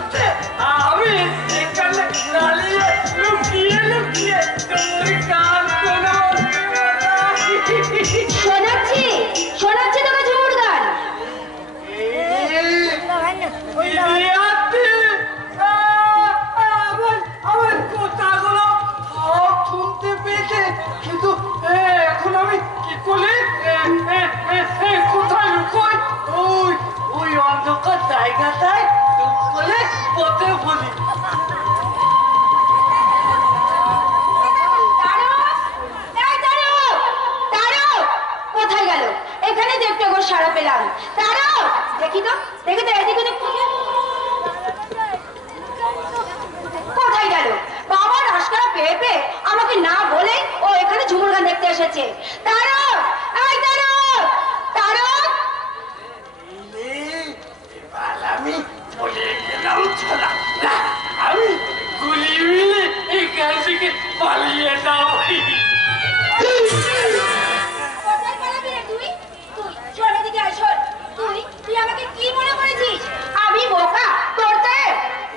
করতে আমি এখানে দাঁড়িয়ে লুকিয়ে লুকিয়ে তোমার গান শোনাচ্ছি শোনাচ্ছি তোকে ঝুমুর গান। আমার কথাগুলো সব শুনতে পেয়েছে, কিন্তু এখন আমি কি করে কোথায় লুকোই? ওই ওই অন্ধকার জায়গাটায় চুপ করে পথে বলি। কোথায় গেল? এখানে দেখতে গো সারা পেলাম। তারাও দেখি তো দেখি তো এদিকে কোথায় গেল? বাবার আশকারা পেয়ে পেয়ে আমাকে না বলে ও এখানে ঝুমুর গান দেখতে এসেছে। তারাও এই তারাও তারাও আমি বলে গেলাম ছড়া না, আমি গুলি মিলে এখান থেকে পালিয়ে যাও। কোথায় পালাবি রে তুই? তুই শোন এদিকে আয়, শোন। তুই আমাকে কি মনে করেছিস? আমি বোকা তোরতে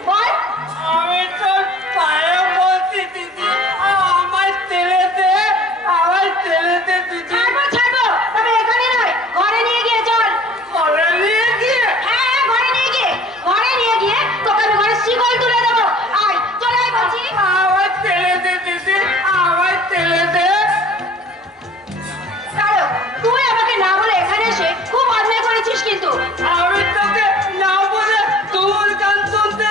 বল। আমি তোর পায়ে বলছি দিদি, আমার তেলে দে দিদি। ছাড়বো ছাড়বো, তবে এখানে নয়, ঘরে নিয়ে গিয়ে চল। ঘরে নিয়ে গিয়ে? হ্যাঁ ঘরে নিয়ে গিয়ে তোকে আমি ঘরে শিকল তুলে দেবো। আয় চলে আয় বলছি। আমার তেলে দে দিদি, আমার তেলে দে। কারো তুই আমাকে না বলে এখানে এসে খুব অন্যায় করেছিস কিন্তু। আমি তোকে না বলে তোর গান শুনতে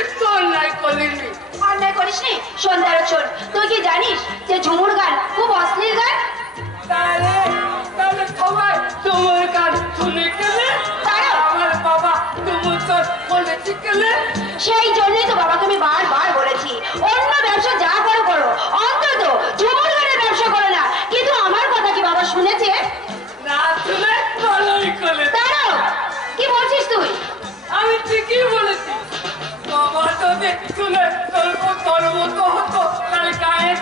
একটু অন্যায় করিনি। অন্যায় করিসনি? সন্ধ্যার চোর, তুই কি জানিস যে ঝুমুর গান খুব অশ্লীল গান? তাহলে সবাই তোমার গান শুনে গেলে আমার বাবা তুমি তোর বলেছি গেলে। সেই জন্যই তো বাবাকে আমি বারবার বলেছি অন্য ব্যবসা যা করো করো, অন্তত ঝুমুর গানের ব্যবসা করো না। কিন্তু আমার কথা কি বাবা শুনেছে? না শুনে ভালোই করে। দাঁড়াও, কি বলছিস তুই? আমি ঠিকই বলেছি। বাবা যদি শুনে তোর মতো হতো তাহলে গায়ে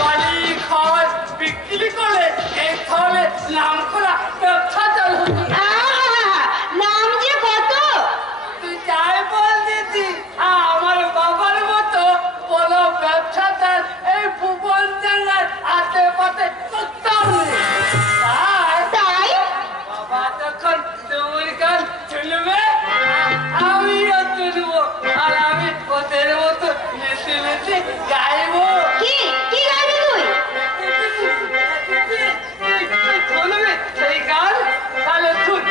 বাড়ি ঘর বিক্রি করে এই ফলে নাম করা ব্যবসা চালু হতো। নাম যে কত! তুই যাই বল দিদি, আমার বাবার মতো বড় ব্যবসাদার এই ভুবন জেলার আশেপাশে কোথাও নেই। তাই বাবা যখন তোমার গান শুনবে আমিও শুনবো, আর আমি ওদের মতো নেচে নেচে গাইবো। কি কি গাইবি তুই? শুনবে সেই গান? তাহলে শুন।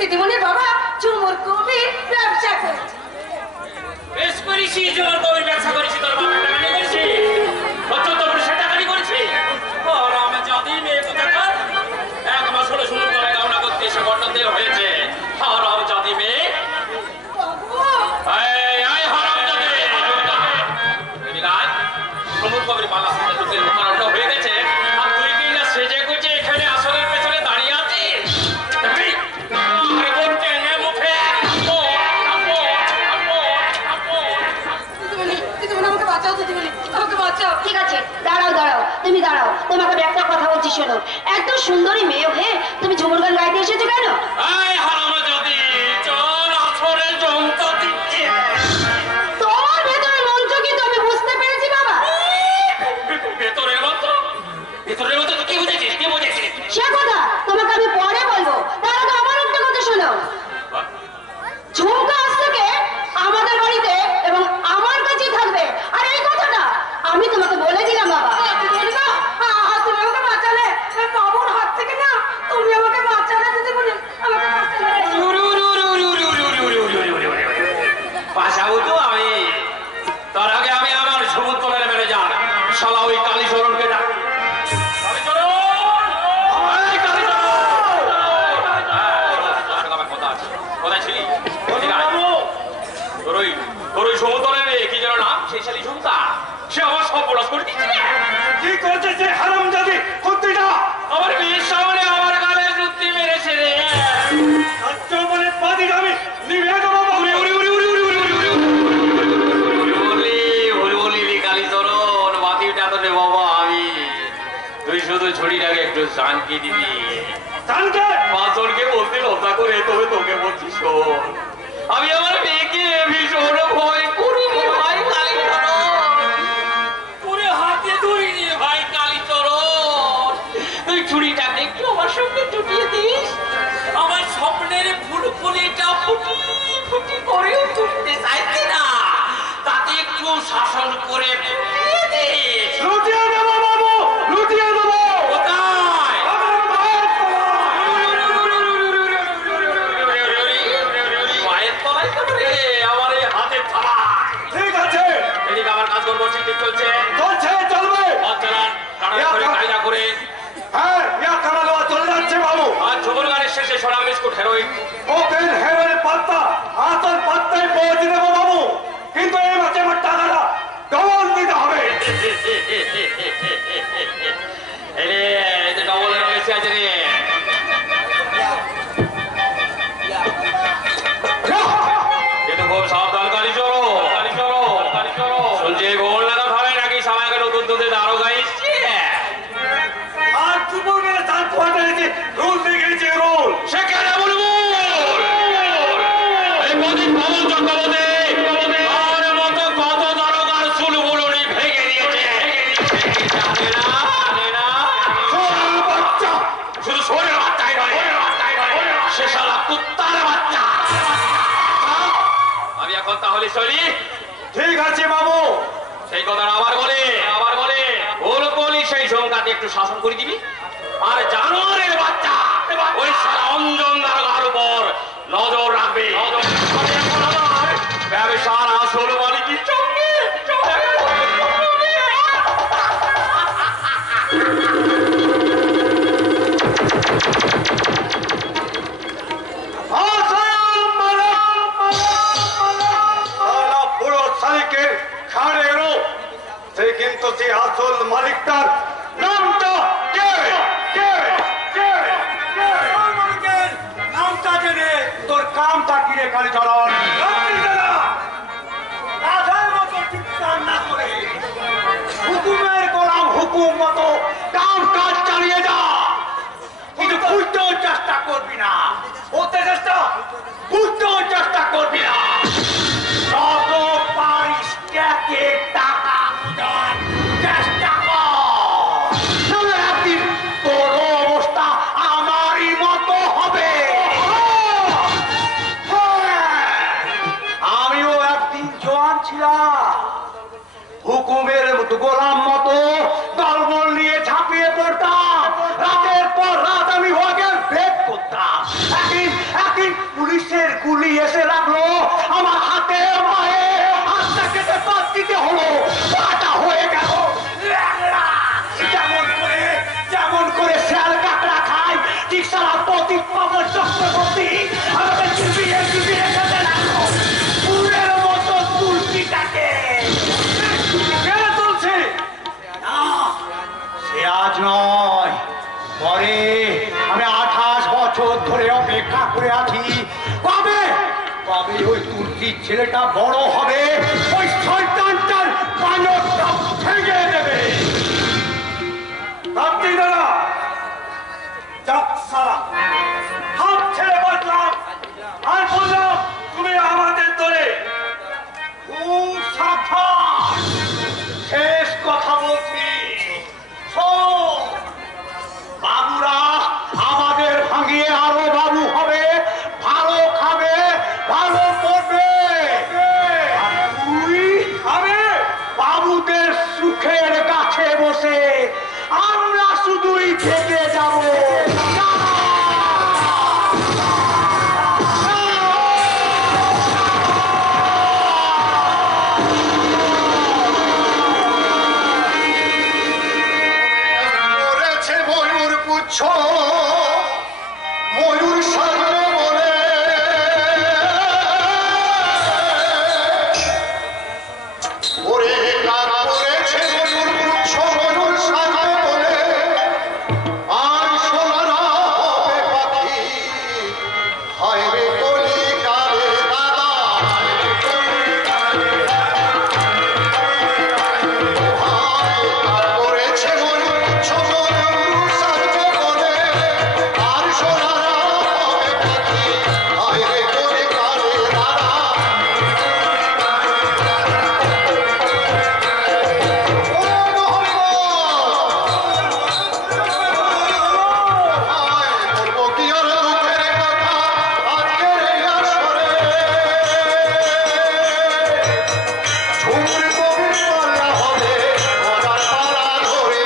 দিদিমণির বাবা ঝুমুর কবির ব্যবসা করেছে। বেশ করেছি, ঝুমুর কবির ব্যবসা করেছি, তোর বাবা টাকানি করেছি, অত্যন্ত পুরুষে টাকানি করেছি। আর আমার জাতি মেয়ে কোথাকার 1 মাস হলো ঝুমুর কবির গাওনা করতে এসে বড্ড দেহ হয়েছে। আর আমার জাতি মেয়ে তুমি দাঁড়াও, তোমাকে আমি একটা কথা বলছি শোনো। এত সুন্দরী মেয়ে হয়ে তুমি ঝুমুর গান গাইতে এসেছো কেন? তোমার ভেতরে মন্ত্র কিন্তু আমি বুঝতে পেরেছি বাবা। ভেতরের মন্ত্র? ভেতরের মন্ত্র কি বুঝেছিস? কি বুঝেছিস? সে কথা তোমাকে আমি পরে বলবো, তার আগে আমার একটা কথা শোনো। ঝুমকা আজ থেকে আমাদের বাড়িতে এবং আমার কাছেই থাকবে। আর এই কথাটা আমি তোমাকে বলে দিলাম বাবা। তুমি আমাকে বাঁচালে, বাবুর হাত থেকে না, তুমি আমাকে বাঁচালে দিতে বলে আমাকে বাঁচালে। বাঁচাবো তো আমি, তার আগে আমি আমার সমুদ্রের মেরে যান শালা ওই কালীচরণকে ডাক। কোথায় ছিলি? তোর ওই সমুদ্রের কি যেন নাম, সেই শালী ঝুমকা, সে আমার সব বলাস করে দিচ্ছে। কি করছে সে হারামজাদি কুত্তিটা? আমার মেয়ের সামনে আমার গালে জুতি মেরেছে রে। সত্য বলে বাদিকে আমি নিভে দেবো। কালীচরণ বাতিটা তো রে বাবা আমি, তুই শুধু ছড়িটাকে একটু শান্তি দিবি। জানকে পাঁচজনকে বলতে লজ্জা করে, তবে তোকে বলছি শোন, আমি আমার মেয়েকে ভীষণ ভয় করি রে ভাই কালীচরণ। পুরে হাতে ধরিনি রে ভাই কালীচরণ। তুই ছুরিটাকে একটু আমার সঙ্গে জুটিয়ে দিস, আমার স্বপ্নের ফুলফুলিটা ফুটি ফুটি করে তুলতে চাইছে না, তাতে একটু শাসন করে ফুটিয়ে দিস। লুটিয়ে দেবো বাবু, লুটিয়ে দেবো। কোথায়? আমার মায়ের পায়ের তলায় কেন রে? আমার এই হাতের তলায়। ঠিক আছে, এদিকে আমার কাজকর্ম ঠিক চলছে। চলছে, চলবে। অঞ্চলান কায়দা করে হ্যাঁ, ইয়া কামালো চলে যাচ্ছে বাবু। আর ঝুমুর গানের শেষে সোনা বিস্কুট হেরোইন। ওপেন হেভেন পাত্তা, আসল পাত্তায় পৌঁছে দেবো বাবু। কিন্তু এই মাসে আমার টাকাটা ডবল দিতে হবে। এরে এই যে ডবল এসে আছে রে। কিন্তু খুব সাবধান কালীচরণ। শুনছি গোল লাগা ভাবে নাকি সবাইকে নতুন দুধে দারো গাইছে। আর চুপুর মেরে চাল খোয়াতে গেছে, রুল দিয়ে গেছে রুল। সেখানে বলবো এই প্রদীপ ভবন চক্রবর্তী আমার মতো কত দারোগার চুলগুলোনি ভেঙে দিয়েছে। জানে না সোনার বাচ্চা, শুধু শোরের বাচ্চাই নয়, সে শালা কুত্তার বাচ্চা। আমি এখন তাহলে চলি। ঠিক আছে বাবু। সেই কথাটা আবার বলে ভুল বলি, সেই ঝুমকাতে একটু শাসন করে দিবি। আর জানোয়ারের বাচ্চা ওই শালা অঞ্জন দারোগার উপর নজর রাখবে। ব্যবসার আসল মালিকের সঙ্গে আসল সালা পুরো সাইকেল খাড়ে এলো। সে কিন্তু যে আসল মালিকটার নামটা কে? কে? কে? কে? মালিকের নামটা জেনে তোর কামটা কি রে কালীচরণ? রাজার মতো চিৎকার না করে হুকুমের গোলাম হুকুম মতো কাম কাজ চালিয়ে যা। কিন্তু বুঝতেও চেষ্টা করবি না, বলতে চেষ্টা বুঝতেও চেষ্টা করবি না। যত পারিস ট্যাকে টাকা খোঁজার চেষ্টা কর, নাহলে একদিন তোর অবস্থা আমারই মতো হবে। আমিও একদিন জোয়ান ছিলাম, হুকুমের গোলাম মতো দলবল নিয়ে ঝাঁপিয়ে পড়তাম। রাতের পর রাত আমি ওকে ভেদ করতাম। একদিন পুলিশের গুলি এসে লাগলো আমার হাতে, মায়ে হাতটা কেটে বাদ দিতে হলো। পাটা হয়ে গেল ল্যাংড়া। যেমন করে শেয়াল কাঁকড়া খায়, ঠিক সারা প্রতি পাবর চক্রবর্তী আমাকে চিবিয়ে চিবিয়ে খেতে লাগলো ফুলের মতো তুলসিটাকে। কেন তুলছে না? সে আজ নয়, পরে আমি 28 বছর ধরে অপেক্ষা করে আছি। কবে কবে ওই তুলসির ছেলেটা বড় হবে, ওই শয়তানটার বানরটা ভেঙে দেবে। যাক সালা, হাত ছেড়ে বাঁচলাম আর বললাম তুমি আমাদের দলে। খুব সাবধান, শেষ কথা বলছি, শোন, বাবুরা আমাদের ভাঙিয়ে আরো বাবু হবে, ভালো খাবে, ভালো পড়বে, আর তুই খাবে বাবুদের সুখের কাছে বসে, আমরা শুধুই থেকে যাবো। ময়ূর সাজবে বলে ওরে কাজ করেছে ময়ূর পুচ্ছ, ময়ূর সাজবে বলে আর সোনারা হবে পাখি। হায় রে কলি কালে দাদা, করেছে ময়ূর পুচ্ছ, ময়ূর সাজবে বলে আর সোনারা হবে পাখি। হায় রে কলি কালে দাদা, বলবো কি আর দুঃখের কথা আজকের এই আসরে। ঝুমুর কবির পাল্লা হবে মজার পালা ধরে,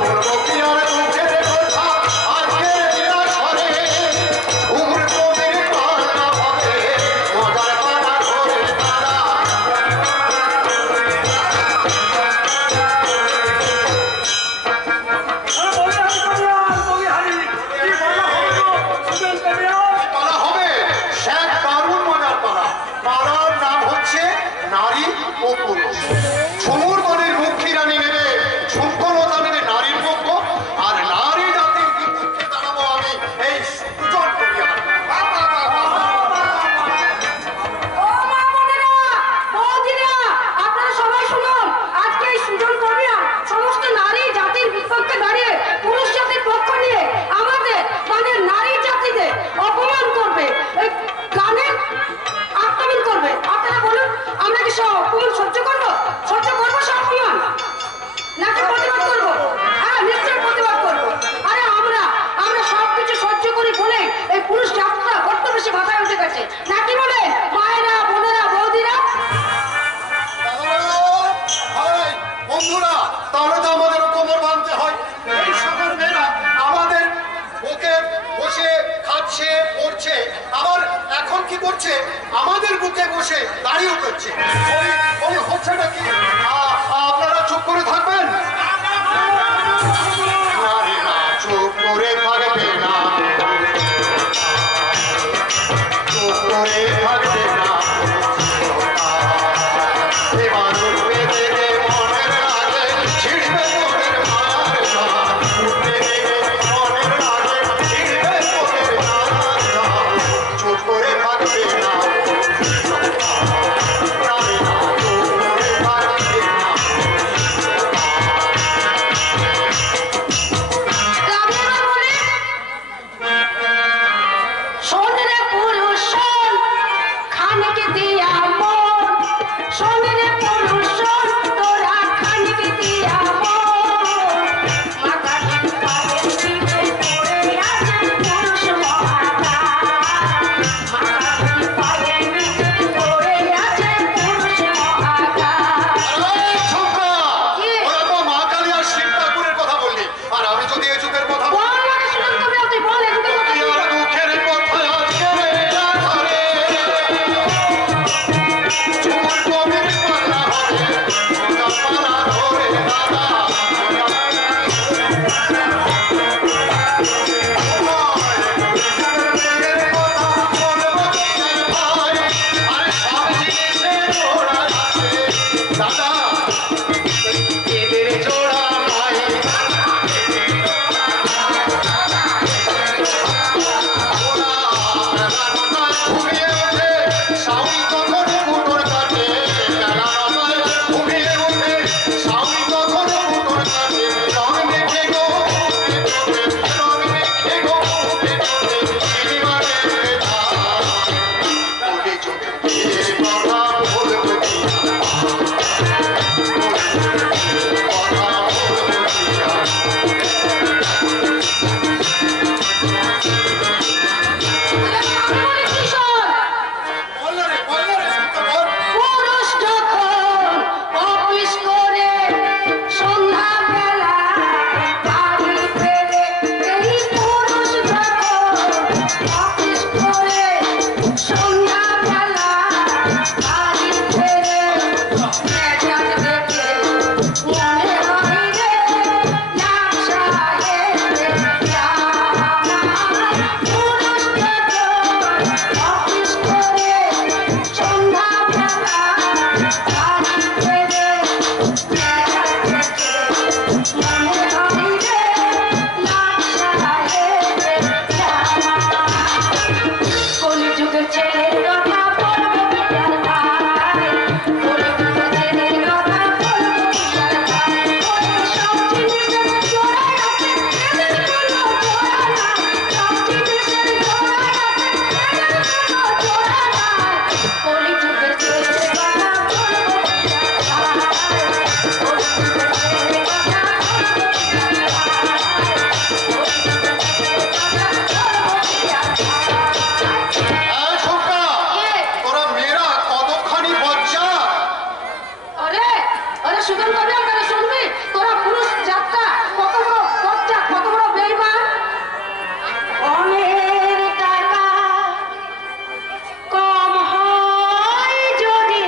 বলবো কি আর দুঃখের কথা আজকের এই আসরে। ঝুমুর কবির পাল্লা হবে মজার পালা ধরে তারা। পালা হবে এক দারুণ মজার পালা। পালার নাম হচ্ছে নারী ও পুরুষ। ঝুমুর মনের মুখী রানী নেবে ঝুমকলতা নেবে নারীর পক্ষ, আর নারী জাতির বিপক্ষে দাঁড়াবো আমি এই সুজন করিয়া। ও মা বোনেরা, বৌদিরা, আপনারা সবাই শুনুন। আজকে এই সুজন কর্মীরা সমস্ত নারী জাতির বিপক্ষে দাঁড়িয়ে পুরুষ জাতির পক্ষ নিয়ে আমাদের মানে নারী জাতিদের অপমান করবে, এই গানের আক্রমণ করবে। আপনারা বলুন, আমরা কি সব অপমান সহ্য করবো? সহ্য করবো সব অপমান, নাকি প্রতিবাদ করবো? হ্যাঁ, নিশ্চয়ই প্রতিবাদ করবো। আরে আমরা সবকিছু সহ্য করি বলে এই পুরুষ জাতটা বড্ড বেশি মাথায় উঠে গেছে, নাকি বলে মায়েরা, বোনেরা, বৌদিরা? ভাই, বন্ধুরা, তাহলে তো আমাদেরও কোমর বাঁধতে হয়। এই সকল মেয়েরা আমাদের বুকে বসে খাচ্ছে, পড়ছে, আবার এখন কি করছে? আমাদের বুকে বসে দাঁড়িয়ে করছে। ওই হচ্ছেটা কি? আপনারা চুপ করে থাকবেন? নারীরা চুপ করে থাকবে না, চুপ করে থাকবে না। এবার উঠবে দেখে মনের রাগে ছিড়বে তোদের মালার ঝাড়। উঠবে দেখে মনের রাগে ছিড়বে তোদের মালার ঝাড়। চুপ করে থাকবে না, নারীরা চুপ করে থাকবে শোনাবি আর তাহলে শুনবি? তোরা পুরুষ যাত্রা কত বড় কচ্চা, কত বড় বেইমান। অনেক টাকা কম হয় যদি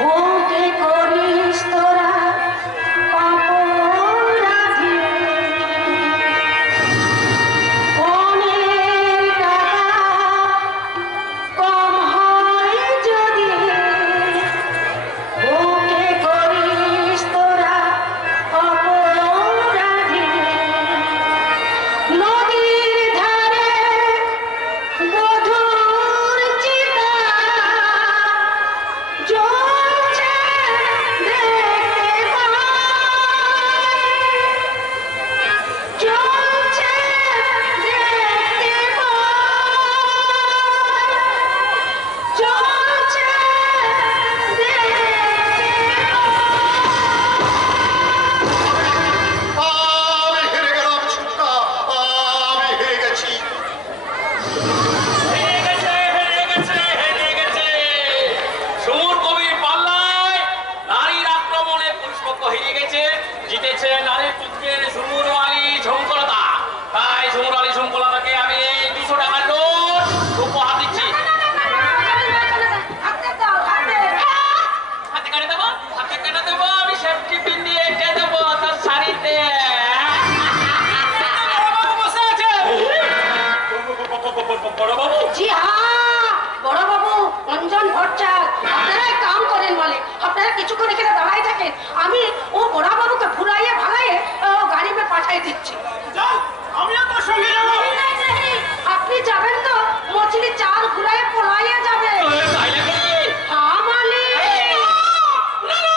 বউকে করিস তোরা অপরাধী। অনেক টাকা কম হয় যদি বউকে করিস তোরা অপরাধী। নদীর ধারে বধুর চিতা জ্বলছে দেখতে পাই, জ্বলছে দেখতে পাই, জ্বলছে আমি হেরে গেলাম ঝুমকা, আমি হেরে গেছি। হেরে গেছে, হেরে গেছে, হেরে গেছে। সুমুর কবির পাল্লায় নারীর আক্রমণে পুষ্পক হেরে গেছে। জিতেছে নারীর পুত্রের সুমুর আলী ঝুমকলতা। তাই সুমুর আলী ঝুমকলতাকে আমি এই 200 টাকার নোট উপহার দিচ্ছি। হাতে কেটে দেবো, হাতে কেটে দেবো, আমি সেফটি পিন দিয়ে এঁটে দেবো তার শাড়িতে। বড়বাবু বসে আছে। বড়বাবু? জি হ্যাঁ, বড়বাবু অঞ্জন ভট্টাচার্য, আপনারা এক কাম করেন বলে, আপনারা কিছুক্ষণ এখানে দাঁড়াই থাকেন, আমি ও বড়বাবুকে ঘুরাইয়ে ভাগাইয়ে গাড়ি মে পাঠাই দিচ্ছি। আমিও তোর সঙ্গে যাবো। আপনি যাবেন তো মছলি চাল ঘুরাইয়ে পলাইয়ে যাবে। তাই নাকি? হ্যাঁ মালিক। না, না,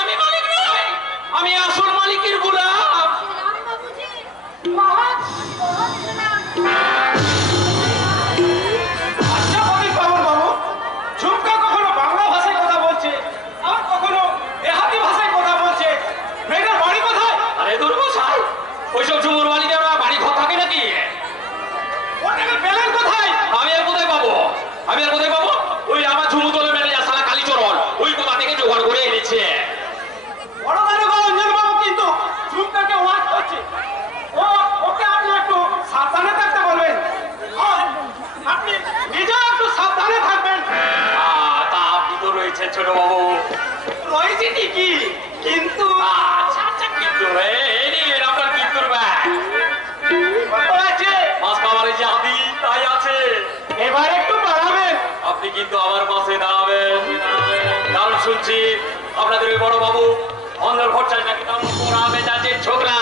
আমি মালিক নই, আমি আসল মালিকের গোলাম। আচ্ছা কবি পাবন বাবু, ঝুমকা কখনো বাংলা ভাষায় কথা বলছে, আর কখনো দেহাতি ভাষায় কথা বলছে। মেয়েটার বাড়ি কোথায়? আরে দুর্গোসাই, ওইসব ঝুমুর মালিকের বাড়ি ঘর থাকে নাকি? ওটাকে পেলেন কোথায়? আমি আর কোথায় পাবো? আমি আর কোথায় পাবো? ওই আমার ঝুমু দলের ম্যানেজার শালা কালীচরণ, ওই কোথা থেকে জোগাড় করে এনেছে। বড় দারোগা অঞ্জন বাবু কিন্তু ঝুমকাকে ওয়াচ করছে। ওকে আপনি একটু সাবধানে থাকতে বলবেন। আর আপনি নিজেও একটু সাবধানে থাকবেন। তা আপনি তো রয়েছেন ছোট বাবু। রয়েছে ঠিকই, কিন্তু আচ্ছা আচ্ছা, কিন্তু এই নিন আপনার কিন্তুর ব্যাগ। কত আছে? মাছ খাবারে যে আদি তাই আছে। এবার একটু বাড়াবেন। আপনি কিন্তু আমার পাশে দাঁড়াবেন, কারণ শুনছি আপনাদের ওই বড় বাবু অন্ধর ভট্টাচার্য নাকি তার পোড়া মেজাজের ছোকরা।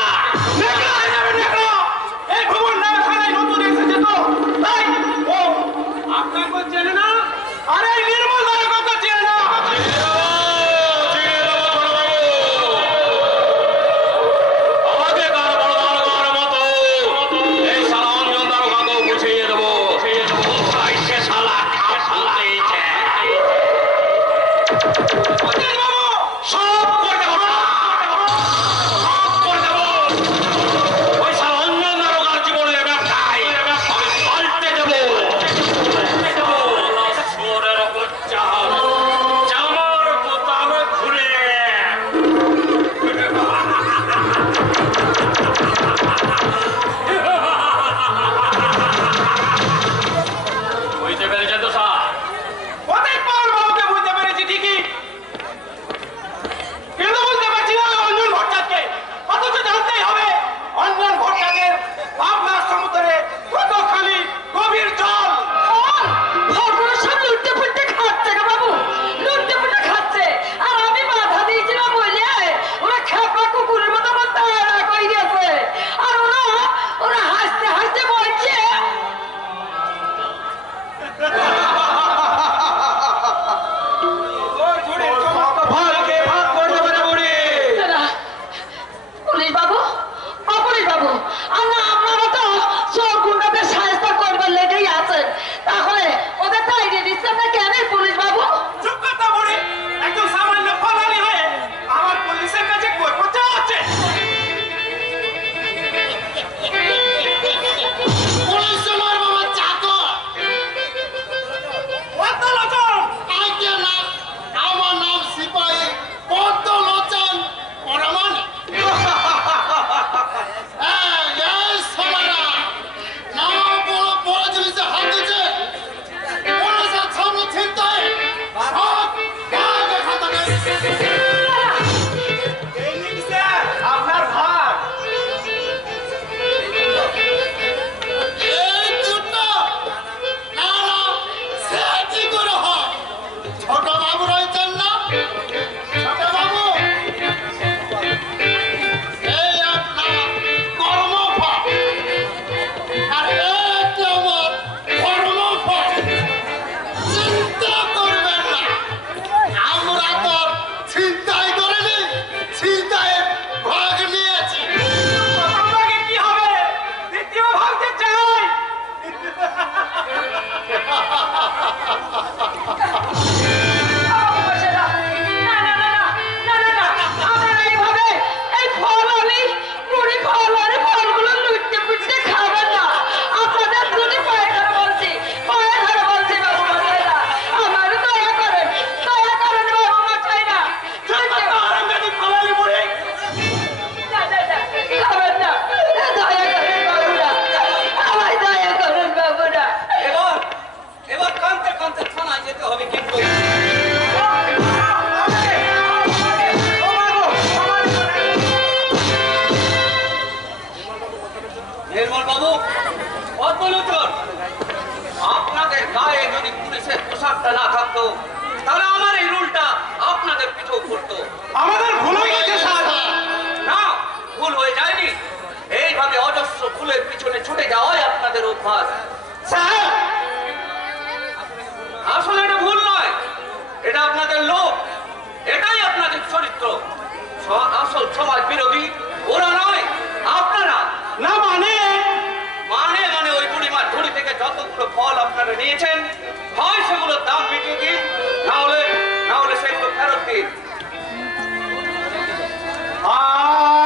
নেকড়া হয়ে যাবেন, নেকড়া। এই ভুবন নামে থানায় নতুন এসেছে তো, তাই ও আপনাকে চেনে না, আর এই নির্মল দারোগাকে চেনে না। আমাকে কার বড় দারোগার মতো এই শালা অঞ্জন দারোগাকেও বুঝিয়ে দেবো। তাই সে শালা খাপ ফুলতেইছে। অঞ্জন বাবু, সব করে দেবো, সব করে দেবো। ওই শালা অঞ্জন দারোগার জীবনের ব্যবসায় আমি পাল্টে দেবো। শুয়োরের বাচ্চা, জামার বোতাম খুলে বুঝতে পেরেছেন তো স্যার? কোথায় পাওয়ার বাবুকে বুঝতে পেরেছি ঠিকই। যাতে পোশাকটা না থাকতো, তাহলে আমার এই রুলটা আপনাদের পিছু করতো। আমাদের ভুল হয়ে গেছে স্যার। না, ভুল হয়ে যায়নি। এইভাবে অজস্র ফুলের পিছনে ছুটে যাওয়াই আপনাদের অভ্যাস। স্যার আসলে এটা ভুল নয়, এটা আপনাদের লোক, এটাই আপনাদের চরিত্র। আসল সমাজ বিরোধী ওরা নয়, আপনারা। না মানে মানে ওই বুড়িমার ঝুড়ি থেকে যতগুলো ফল আপনারা নিয়েছেন, হয় সেগুলোর দাম মিটিয়ে দিন, না হলে সেগুলো ফেরত দিন।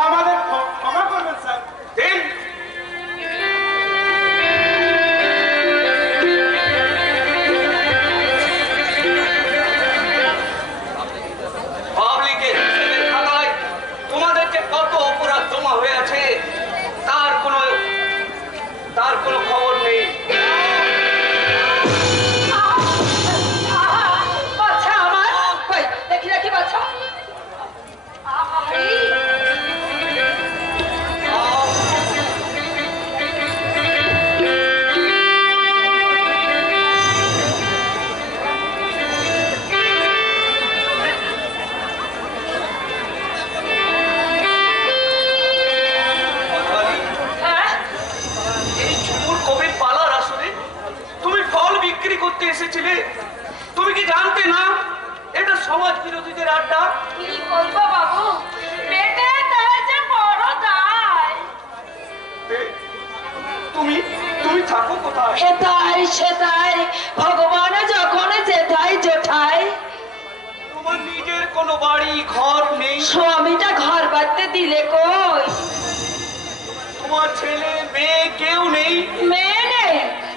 আমাদের ক্ষমা করবেন স্যার। দিন। পাবলিকের হিসেবের খাতায় তোমাদের যে কত অপরাধ জমা হয়ে আছে তার কোনো খবর নেই। বাচ্চা আমার কই দেখি দেখি বাচ্চা এই ঝুমুর কবির পালার আসরে তুমি ফল বিক্রি করতে এসেছিলে, তুমি কি জানতে না এটা সমাজ বিরোধীদের আড্ডা? কি করবো বাবু, পেটে দেয় যে বড় দায়। তুমি থাকো কোথায়? হেতাই সেতাই ভগবান যখন যেথাই যেঠাই। তোমার নিজের কোনো বাড়ি ঘর নেই? স্বামীটা ঘর বাঁধতে দিলে কই? তোমার ছেলে মেয়ে কেউ নেই? মেয়ে নেই,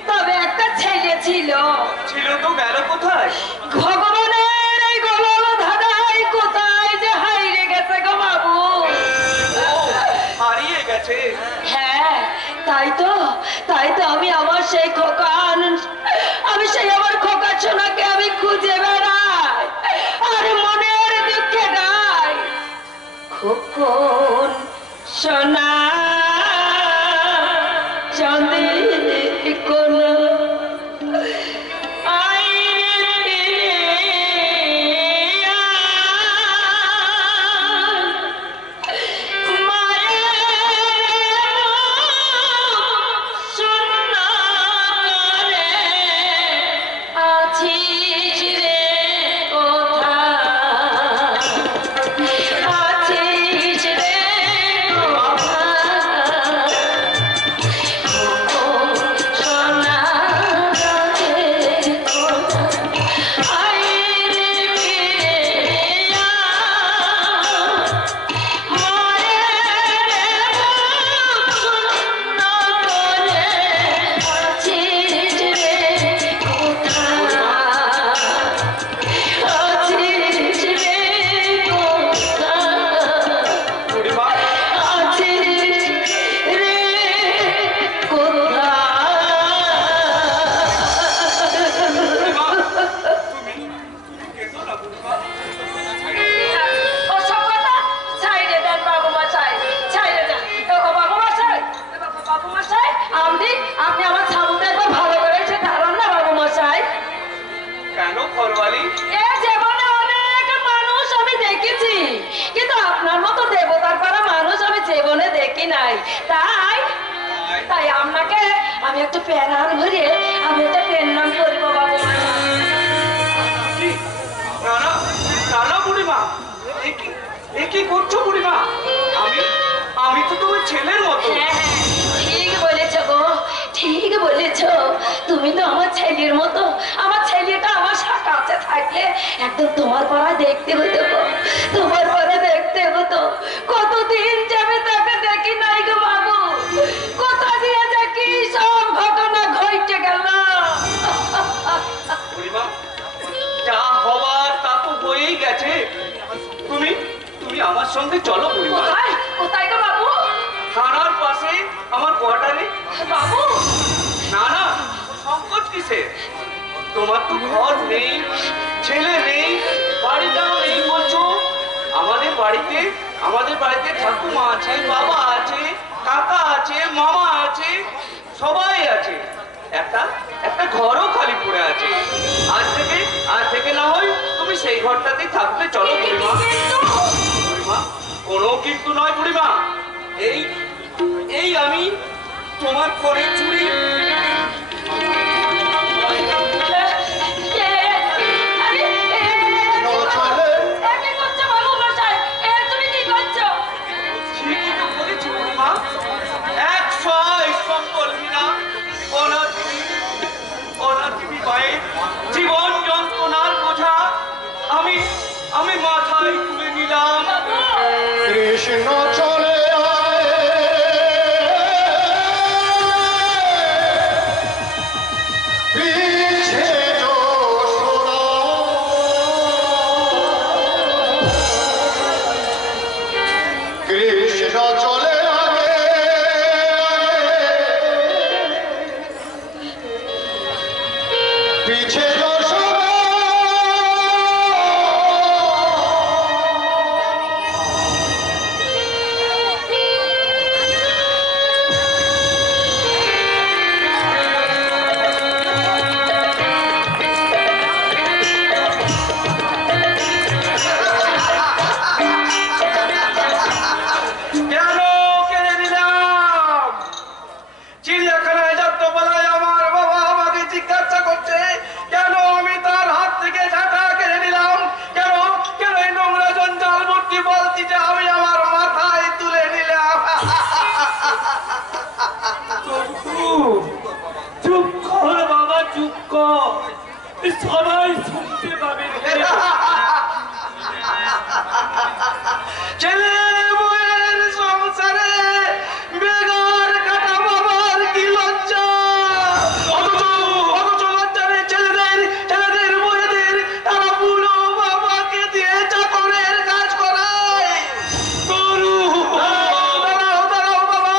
তবে একটা ছেলে ছিল। ছিল তো গেল কোথায়? ভগবানের এই গলাল ধাঁধাই কোথায় যে হারিয়ে গেছে গো বাবু। হারিয়ে গেছে? হ্যাঁ, তাই তো আমি আমার সেই আমার খোকা সোনাকে আমি খুঁজে বেড়াই আর মনের দুঃখে গাই, খোকন সোনা চাঁদের কোন তাই আপনাকে আমি একটা প্যারান ভরে আমি একটা পেন নাম করবো বাবু। না বুড়িমা, কি করছো বুড়িমা? আমি তো তোমার ছেলের মতো। হ্যাঁ, ঠিক বলেছ গো, ঠিক বলেছ। তুমি তো আমার ছেলের মতো। আমার ছেলেটা আমার কাছে থাকলে একদম তোমার পড়া দেখতে হতো গো, তোমার পড়া দেখতে হতো। কতদিন যাবে তাকে দেখি নাই গো বাবু, কোথা দিয়ে দেখি সব ঘটনা ঘটে গেল। বুড়িমা, যা হবার তা তো হয়েই গেছে। তুমি আমার সঙ্গে চলো বুড়িমা। কোথায় কোথায় গো বাবু? থানার পাশে আমার কোয়ার্টারে। বাবু না সংকোচ কিসে? তোমার তো ঘর নেই, ছেলে নেই, বাড়িটাও নেই বলছো। আমাদের বাড়িতে ঠাকুমা আছে, বাবা আছে, কাকা আছে, মামা আছে, সবাই আছে। একটা একটা ঘরও খালি পড়ে আছে। আজ থেকে না হয় তুমি সেই ঘরটাতেই থাকতে। চলো বুড়িমা। বুড়িমা, কোনো কিন্তু নয় বুড়িমা। এই আমি তোমার ঘরে চুরি জীবন যন্ত্রণার বোঝা আমি মাথায় তুলে নিলাম। কৃষ্ণ চলে সবাই শুনতে পাবে। ছেলে বউয়ের সংসারে বেগার কাটা বাবার কি লজ্জা। অথচ লজ্জা নেই ছেলেদের বউয়েদের। তারা বুড়ো বাবাকে দিয়ে চাকরের কাজ করায়। দাঁড়াও বাবা,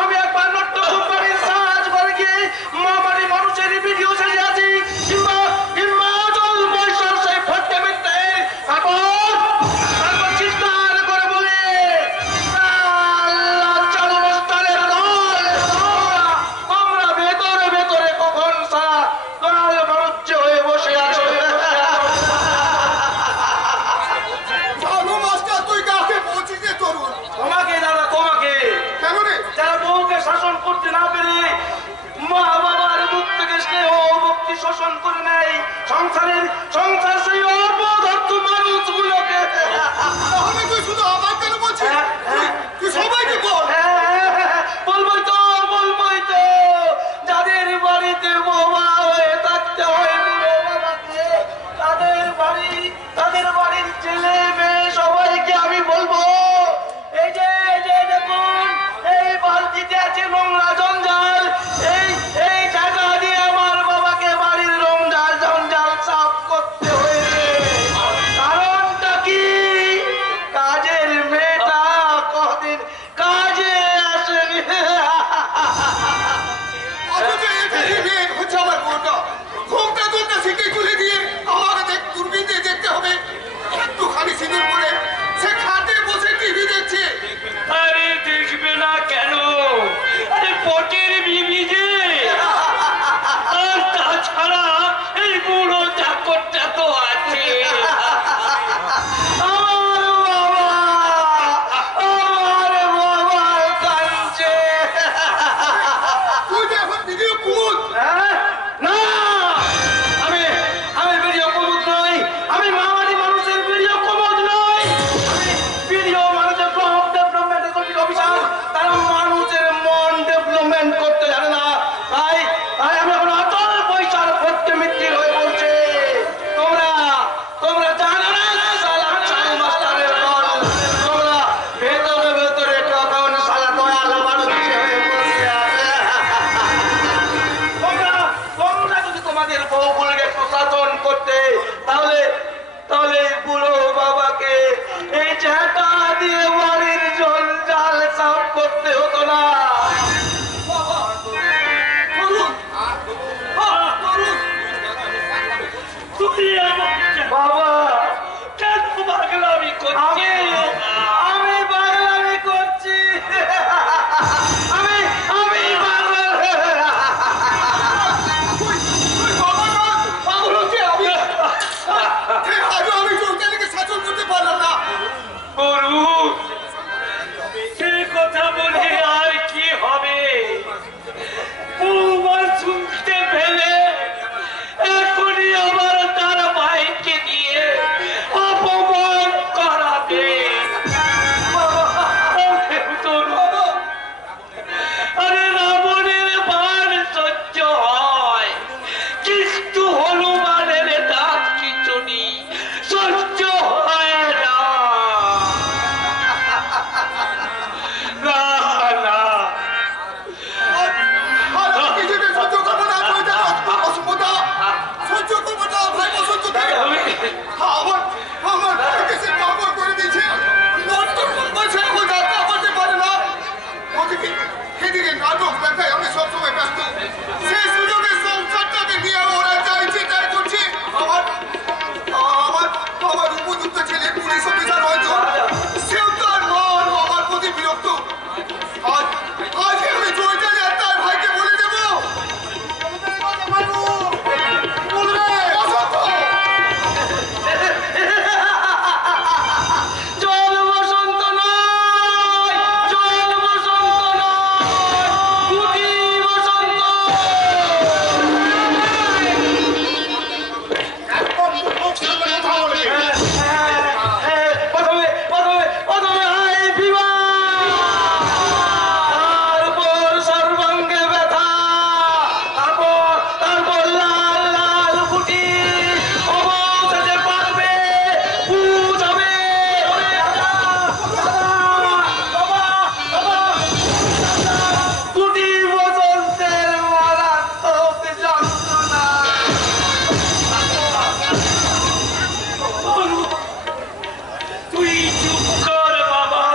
আমি একবার নট্য কোম্পানির সাহায্য করে গিয়ে মামারি মানুষের ভিডিও সেজে আছি। কিংবা জল পয়সার সেই ফটকে মিটতে তারপর চিৎকার করে বলে, চালু বস্তানের দল, তোমরা ভেতরে ভেতরে কখন সারা দল বাণিজ্য হয়ে বসে আছো। ভালো মাস্টার, তুই কাকে বলছিস রে তরুণ? তোমাকে দাদা, তোমাকে। কেন রে? যারা বউকে শাসন করতে না পেরে মা বাবার মুখ থেকে স্নেহ ভক্তি শোষণ করে নেয় সংসার সেই অপদার্থ মানুষগুলোকে। তাহলে তুই শুধু আমার কেন বলছিস? তুই সবাইকে বল। বলবোই তো যাদের বাড়িতে বোমা হয়ে থাকতে হয় বুড়ো বাবাকে, তাদের বাড়ির ছেলে মেয়ে সবাইকে আমি বলবো, এই যে দেখুন, এই বালতিতে আছে নোংরা জঞ্জাল। এই জায়গা দিয়ে আমার বাবাকে বাড়ির জঞ্জাল সাফ করতে হয়েছে। কারণটা কি? কাজের মেয়েটা কদিন কাজে আসেনি। অথচ এটা হচ্ছে আমার বোনটা। ঘুমটা দুলটা সিটে তুলে দিয়ে আমাকে দূরবীন দিয়ে দেখতে হবে। একটুখানি সিঁদুর পরে সে খাটে বসে টিভি দেখছে। আরে দেখবে না কেন? আরে পটের বিবি যে। আর তাছাড়া এই বুড়ো চাকরটা তো আছে। আমার বাবা কাঁদছে। তুই তো এখন ভিডিও কুমুদ। না, আমি ভিডিও কমোড নই। আমি মামারি মানুষের ভিডিও কমোড নই। আমি ভিডিও মানুষের ডেভেলপমেন্ট অফিসার। তারা মানুষের মন ডেভেলপমেন্ট করতে জানে না। তাই আমি এখন অতল পয়সার ফটকে মিত্তির হয়ে বলছে। তোমরা জানো না সালা চাল মাস্টারের দল। তোমরা ভেতরে ভেতরে কখন সালা দয়াল মানুষ হয়ে বসে আছে। তোমরা যদি তোমাদের বউগুলোকে প্রশাসন করতে, তাহলে বুড়ো বাবাকে এই ঝাঁটা দিয়ে বাড়ির জঞ্জাল সাফ করতে হতো না। বাবা কেন পাগলামি করছি? আমি পাগলামি করছি। আমি পাগল। গরু সে কথা বলে আর কি হবে? বৌমার শুনতে পেলে এখনই আবার তার ভাইকে দিয়ে অপমান করাবে। আরে রাবণের বাণ সহ্য হয়, কিন্তু হনুমানের দাঁত খিচুড়ি সহ্য হয় না। না না, কিছুতে সহ্য করবো না, অসম্ভবতা সহ্য করবো না ভাই, অসহ্য থেকে আমার ভাইকে সে পাগল করে দিয়েছে। নষ্ট বলছে এখন যাত্রা করতে পারে না। ওদিকে এদিকে নাটক দেখায় আমি সবসময় ব্যস্ত। সেই সুযোগে সংসারটাকে নিয়ে ওরা চাইছে তাই করছে। আমার উপযুক্ত ছেলে পুলিশ অফিসার হয়তো, সেও তার মান আমার প্রতি বিরক্ত। আজ আমি জয়টাকে আর তার ভাইকে বলে দেবো। জল বসন্ত নয়, জল বসন্ত নয়, গুটি বসন্ত। প্রথমে হাই বিবাহ, তারপর সর্বাঙ্গে ব্যথা, তারপর লাল লাল গুটি, অবশেষে পারবে বুঝাবে। গুটি বসন্তের মারাত্মক যন্ত্রণা। তুই চুপ কর বাবা,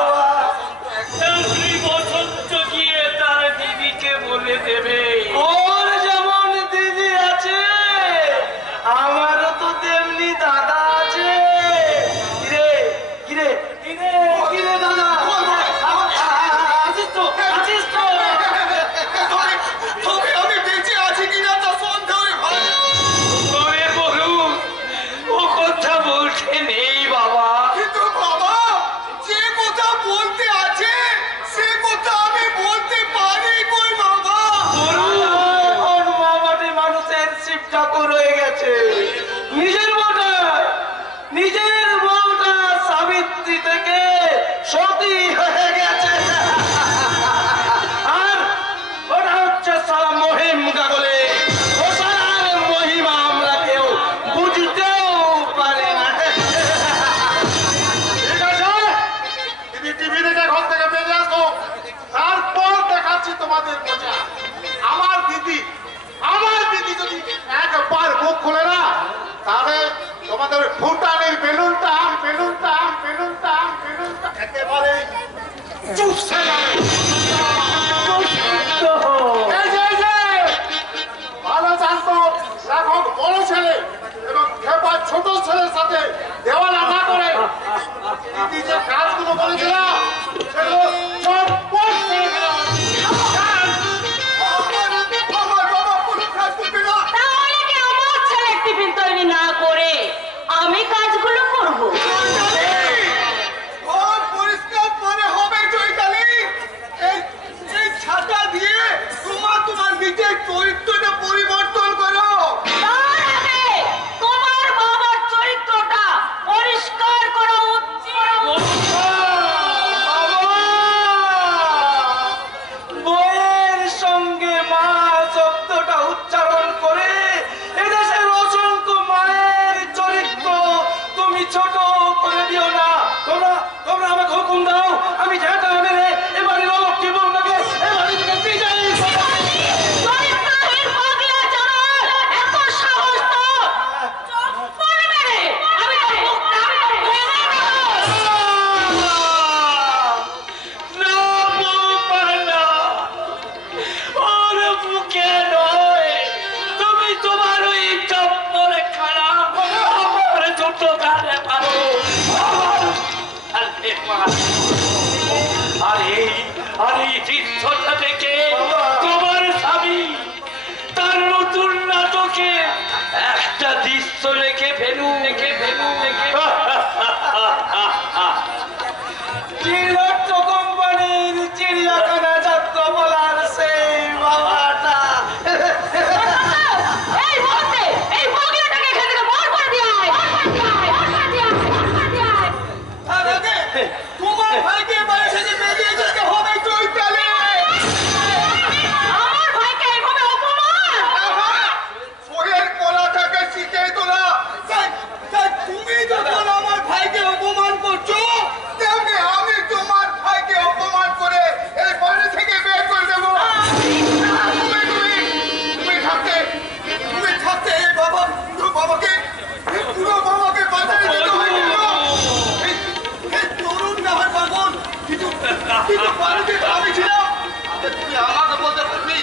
এমনি বসন্ত গিয়ে তার দিদিকে বলে দেবে। ওর যেমন দিদি আছে, আমারও তো তেমনি দাদা আছে। কিরে কিরে কিরে কিরে দাদা, আছিস তো আছিস তো? তবে আমি বেঁচে আছি কিনা তা সন্দেহ রে ভাই। তবে বলুন, ও কথা বলতে নেই বাবা। কিন্তু বাবা, যে কথা বলতে আছে সে কথা আমি বলতে পারি কই বাবা। ওর বাবাটি মানুষের শিব ঠাকুর হয়ে গেছে। নিজের বউটা সাবিত্রী থেকে সতী হয়ে গেছে। আর ওটা হচ্ছে সারা মহিম গাগলে। ও সারার মহিমা আমরা কেউ বুঝতেও পারি না। ঠিক আছে, তুমি টিভি দেখে ঘর থেকে বেরিয়ে আসো, তারপর দেখাচ্ছি তোমাদের মজা। আমার দিদি যদি একবার মুখ খুলে না, তাহলে তোমাদের ভুটানের বেলুনটা একেবারে চুপসে যাবে। এই যে, ভালো জানতো লেখক বড় ছেলে এবং খেপা ছোট ছেলের সাথে দেওয়ানা না করে দিদি যে কাজগুলো বলেছিলাম সেগুলো চটপট করে ফেলো। আমার বাবা কোনো কাজ করবে না। তাহলে কি আমার ছেলের টিফিন তৈরি না করে আমি কাজগুলো করব? ঘর পরিষ্কার পরে হবে চৈতালি। এই ছাতা দিয়ে তোমার নিজের চরিত্রটা পরিবর্তন করো। তার আগে তোমার বাবার চরিত্রটা পরিষ্কার করা উচিত। বাবা তোমার ভাইকে বাড়ি থেকে বেরিয়ে যেতে হবে চৈতালি। আমার ভাইকে এভাবে অপমান! শরীর কোলা থেকে শিখে তোলা তুমি যখন আমার ভাইকে অপমান করছো, তেমনি আমি তোমার ভাইকে অপমান করে এই বাড়ি থেকে বের করে দেবো। তুমি থাকতে এই বাবাকে পুরো বাবাকে বাঁচাতে দিতে হয়নি। এই তরুণ না হয় পাগল, কিন্তু বাড়িতে তো আমি ছিলাম। তুমি আমাকে বলতে পারবি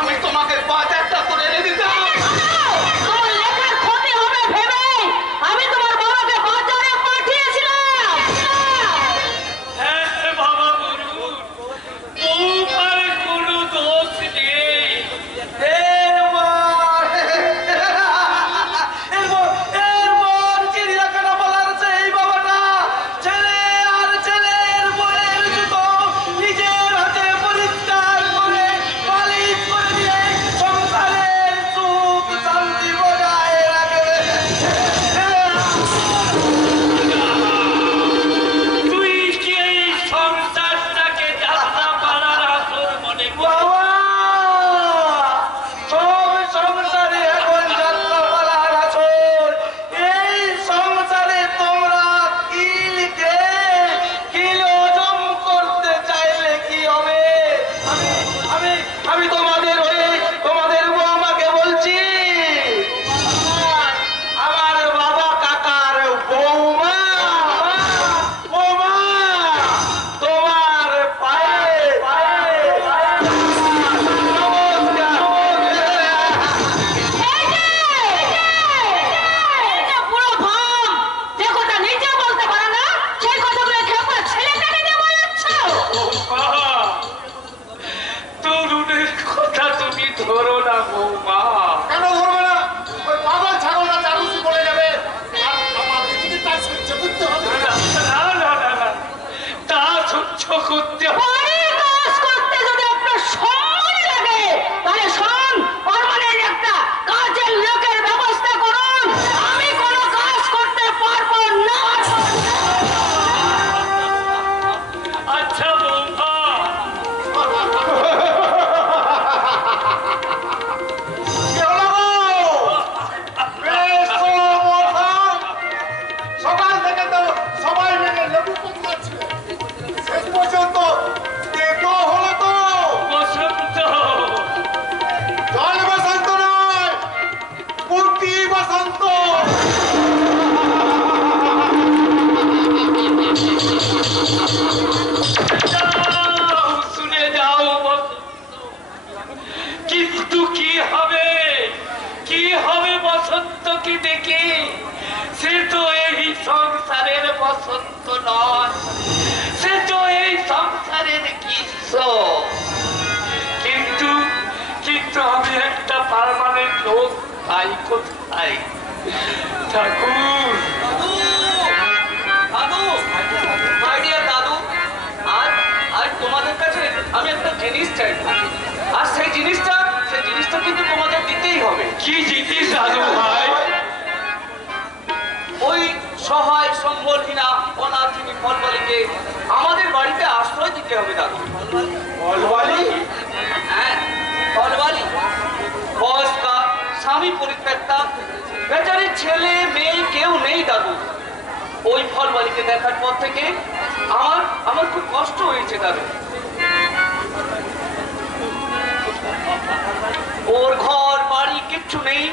আমি তোমাকে বাজারটা করে এনে দিতাম। আমার লেখার ক্ষতি হবে ভেবে আমি তোমার বাবাকে বাজারে পাঠিয়েছিলাম। হ্যাঁ বাবা বলুন, তোমার কোনো দোষ নেই। চিড়িয়াখানা বলার সেই বাবাটা ছেলে আর ছেলের বইয়ের জুতো নিজের হাতে পরিষ্কার করে পালিশ করে দিয়ে সংসারের সুখ শান্তি বজায় রাখবে। তুই কি এই সংসারটাকে যাত্রা পালার আসর মনে কর? সব সংসারে এখন যাত্রাপালার আসর। এই সংসারে তোমরা কি লিখে কি হজম করতে চাইলে কি হবে? আমি তোমাদের হয়ে তোমাদের বৌমাকে বলছি, আমার বাবা কাকার বৌমা তোমার পায়ে এটা পুরো ভাব! যে কথা নিজে বলতে পারে না সেই কথাগুলো খেপা ছেলেটাকে দিয়ে বলাচ্ছ। বৌমা, তরুণের কথা তুমি ধরো না বৌমা। কেন ধরবে না? ওই পাগল ছাগলটা চারুসি বলে যাবে আর আমাকে যদি তার সহ্য করতে হবে। না, তা সহ্য করতে হবে। বাড়ির কাজ করতে যদি আপনার সম্মান লাগে তাহলে শুনুন, পার্মানেন্ট একটা কাজের লোকের ব্যবস্থা করুন। আমি কোনো কাজ করতে পারবো না। আচ্ছা বৌমা, সকাল থেকে তো সবাই মিলে লেবু কুচকাচ্ছিল, শেষ পর্যন্ত দেখো হলো তো। বসন্ত, জল বসন্ত নয়, কুর্তি বসন্ত। যাও, শুনে যাও বসন্ত। কিন্তু কি হবে বসন্ত কি দেখে? সে তো এই সংসারের বসন্ত নয়, সে তো এই সংসারের গ্রীষ্ম। কিন্তু আমি একটা পার্মানেন্ট লোক পাই কোথায়? ঠাকুর, দাদু, আজ তোমাদের কাছে আমি একটা জিনিস চাইবো, আর সেই জিনিসটা কিন্তু তোমাদের দিতেই হবে। কি জিনিস দাদু ভাই? ওই সহায় সম্বলহীনা অনাথিনী ফলবালিকে আমাদের বাড়িতে আশ্রয় দিতে হবে দাদু। ফলবালি? হ্যাঁ, ফলবালি বয়স্কা, স্বামী পরিত্যক্তা, বেচারি ছেলে মেয়ে কেউ নেই দাদু। ওই ফলবালিকে দেখার পর থেকে আমার খুব কষ্ট হয়েছে দাদু। ওর ঘর বাড়ি কিচ্ছু নেই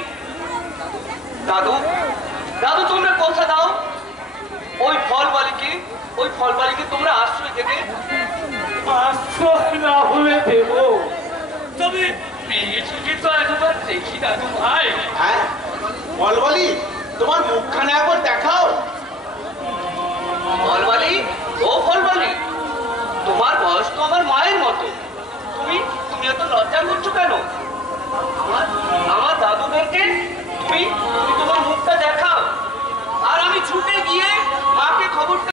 দাদু। তোমরা কথা দাও, ওই ফলবালিকে তোমরা আশ্রয় দেবে। আশ্রয় না হলে দেব, তবে মেয়েটিকে তো একবার দেখি দাদু ভাই। হ্যাঁ, ফলবালি তোমার মুখখানা একবার দেখাও।